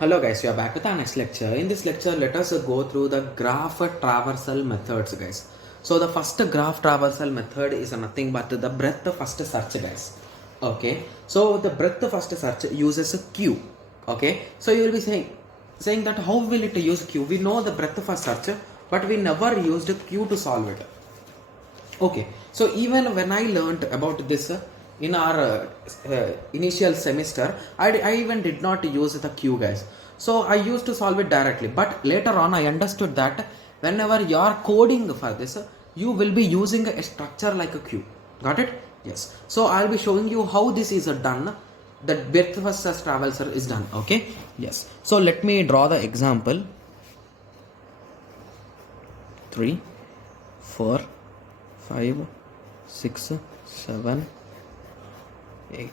Hello guys, we are back with our next lecture. In this lecture, let us go through the graph traversal methods, guys. So the first graph traversal method is nothing but the breadth first search, guys. Okay, so the breadth first search uses a queue. Okay, so you will be saying that how will it use queue? We know the breadth first search, but we never used queue to solve it. Okay, so even when I learned about this in our initial semester, I even did not use the queue, guys. So I used to solve it directly, but later on I understood that whenever you are coding for this, you will be using a structure like a queue. Got it? Yes. So I'll be showing you how this is done. The breadth first traversal is done. Okay. Yes. So let me draw the example. 3, 4, 5, 6, 7, 8.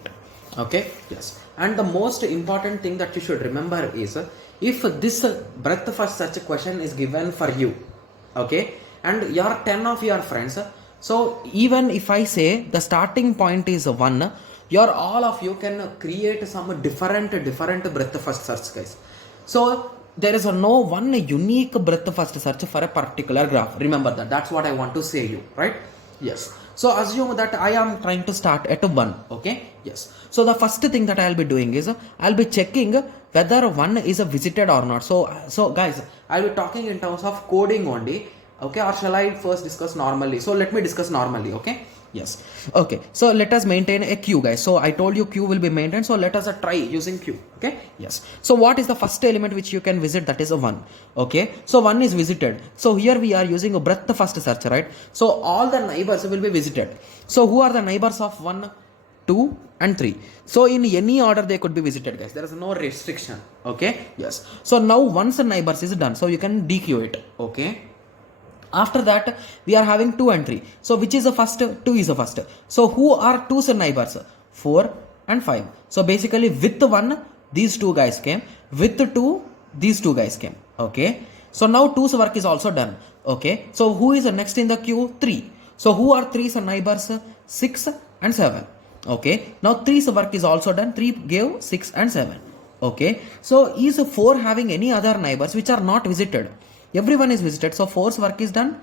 Okay, yes. And the most important thing that you should remember is if this breadth first search question is given for you, okay, and your 10 of your friends, so even if I say the starting point is 1, your all of you can create some different breadth first search, guys. So there is no one unique breadth first search for a particular graph. Remember that. That's what I want to say you, right? Yes. So assume that I am trying to start at 1. Okay. Yes. So the first thing that I'll be doing is I'll be checking whether 1 is visited or not. So guys, I'll be talking in terms of coding only. Okay. Or shall I first discuss normally? So let me discuss normally. Okay. Yes. Okay. So let us maintain a queue, guys. So I told you queue will be maintained. So let us try using queue. Okay. Yes. So what is the first element which you can visit? That is a 1. Okay. So 1 is visited. So here we are using a breadth first search, right? So all the neighbors will be visited. So who are the neighbors of 1, 2 and 3? So in any order they could be visited, guys. There is no restriction. Okay. Yes. So now once the neighbors is done, so you can dequeue it. Okay. After that, we are having 2 and 3. So which is the first? 2 is the first. So who are 2's neighbors? 4 and 5. So basically with 1, these 2 guys came. With 2, these 2 guys came. Okay. So now 2's work is also done. Okay. So who is next in the queue? 3. So who are 3's neighbors? 6 and 7. Okay. Now 3's work is also done. 3 gave 6 and 7. Okay. So is 4 having any other neighbors which are not visited? Everyone is visited. So 4's work is done.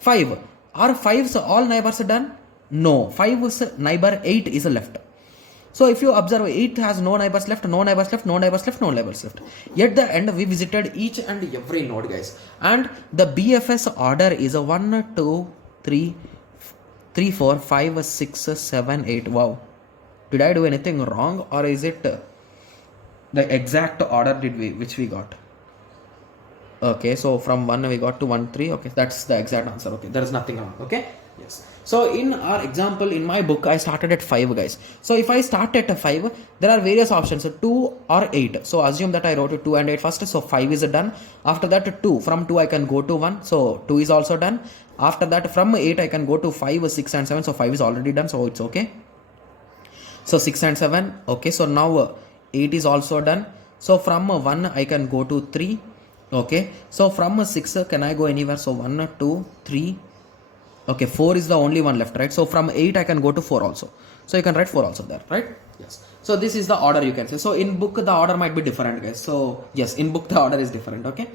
5. Are 5's all neighbors done? No. 5's neighbor 8 is left. So if you observe, 8 has no neighbors left, no neighbors left, no neighbors left, no neighbors left. At the end, we visited each and every node, guys. And the BFS order is a 1, 2, 3, 4, 5, 6, 7, 8. Wow. Did I do anything wrong, or is it the exact order which we got? Okay, so from 1 we got to 1, 3. Okay, that's the exact answer. Okay, there is nothing wrong. Okay, yes. So in our example, in my book, I started at 5, guys. So if I start at 5, there are various options, so 2 or 8. So assume that I wrote 2 and 8 first. So 5 is done. After that, 2. From 2 I can go to 1. So 2 is also done. After that, from 8 I can go to 5, 6 and 7. So 5 is already done. So it's okay. So 6 and 7. Okay, so now 8 is also done. So from 1 I can go to 3. Okay, so from 6 can I go anywhere? So 1, 2, 3. Okay, 4 is the only one left, right? So from 8 I can go to 4 also. So you can write 4 also there, right? Yes. So this is the order you can say. So in book the order might be different, guys. So yes, in book the order is different. Okay.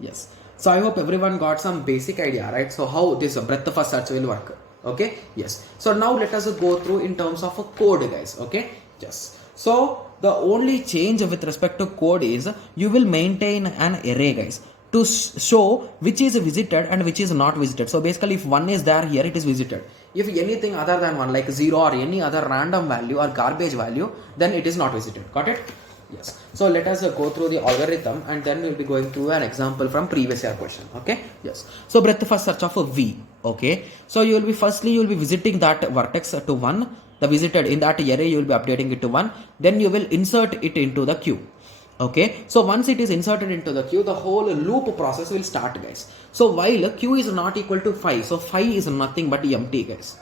Yes. So I hope everyone got some basic idea, right? So how this breadth first search will work. Okay. Yes. So now let us go through in terms of a code, guys. Okay. Yes. So the only change with respect to code is you will maintain an array, guys, to show which is visited and which is not visited. So basically if 1 is there, here it is visited. If anything other than 1 like 0 or any other random value or garbage value, then it is not visited. Got it? Yes. So let us go through the algorithm and then we'll be going through an example from previous year question. Okay. Yes. So breadth first search of a V. Okay. So you will be visiting that vertex to 1. The visited in that array you will be updating it to 1. Then you will insert it into the queue. Okay. So once it is inserted into the queue, the whole loop process will start, guys. So while q is not equal to 5, so 5 is nothing but empty, guys.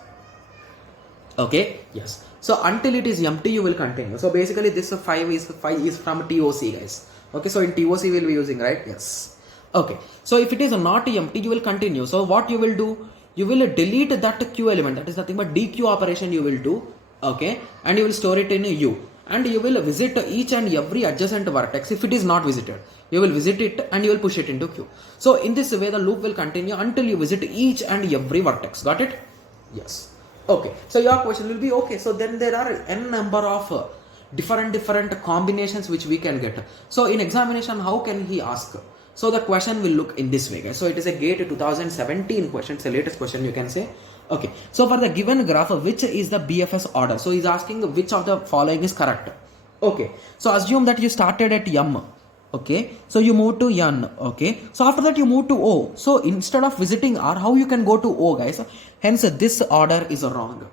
Okay. Yes. So until it is empty, you will continue. So basically this 5 is from TOC, guys. Okay. So in TOC we will be using, right? Yes. Okay. So if it is not empty, you will continue. So what you will do? You will delete that q element. That is nothing but dequeue operation you will do. Okay. And you will store it in u. and you will visit each and every adjacent vertex. If it is not visited, you will visit it and you will push it into Q. So in this way the loop will continue until you visit each and every vertex. Got it? Yes. Okay, so your question will be, okay, so then there are n number of different combinations which we can get. So in examination, how can he ask? So the question will look in this way, guys. So it is a GATE 2017 question. It's the latest question, you can say. Okay, so for the given graph, which is the BFS order? So he's asking which of the following is correct. Okay, so assume that you started at M. Okay, so you move to N. Okay, so after that you move to O. So instead of visiting R, how you can go to O, guys? Hence this order is wrong.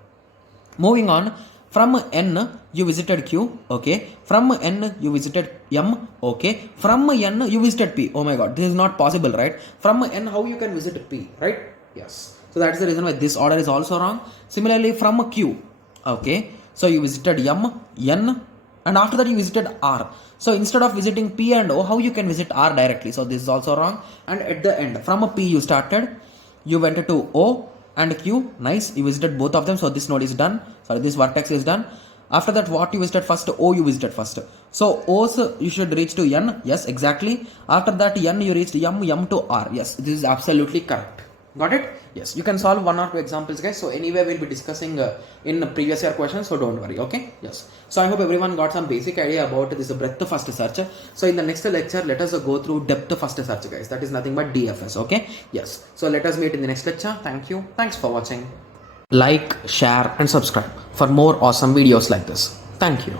Moving on, from N you visited Q. Okay, from N you visited M. Okay, from N you visited P. Oh my god, this is not possible, right? From N, how you can visit P, right? Yes, so that's the reason why this order is also wrong. Similarly, from Q, okay, so you visited M, N, and after that you visited R. So instead of visiting P and O, how you can visit R directly? So this is also wrong. And at the end, from a P you started, you went to O and Q. Nice, you visited both of them. So this node is done. Sorry, this vertex is done. After that, what you visited first? O you visited first. So O's you should reach to N. Yes, exactly. After that N you reached M, M to R. Yes, this is absolutely correct. Got it? Yes, you can solve 1 or 2 examples, guys. So anyway, we'll be discussing in previous year questions, so don't worry. Okay? Yes. So I hope everyone got some basic idea about this breadth first search. So in the next lecture, let us go through depth first search, guys. That is nothing but DFS. Okay? Yes. So let us meet in the next lecture. Thank you. Thanks for watching. Like, share and subscribe for more awesome videos like this. Thank you.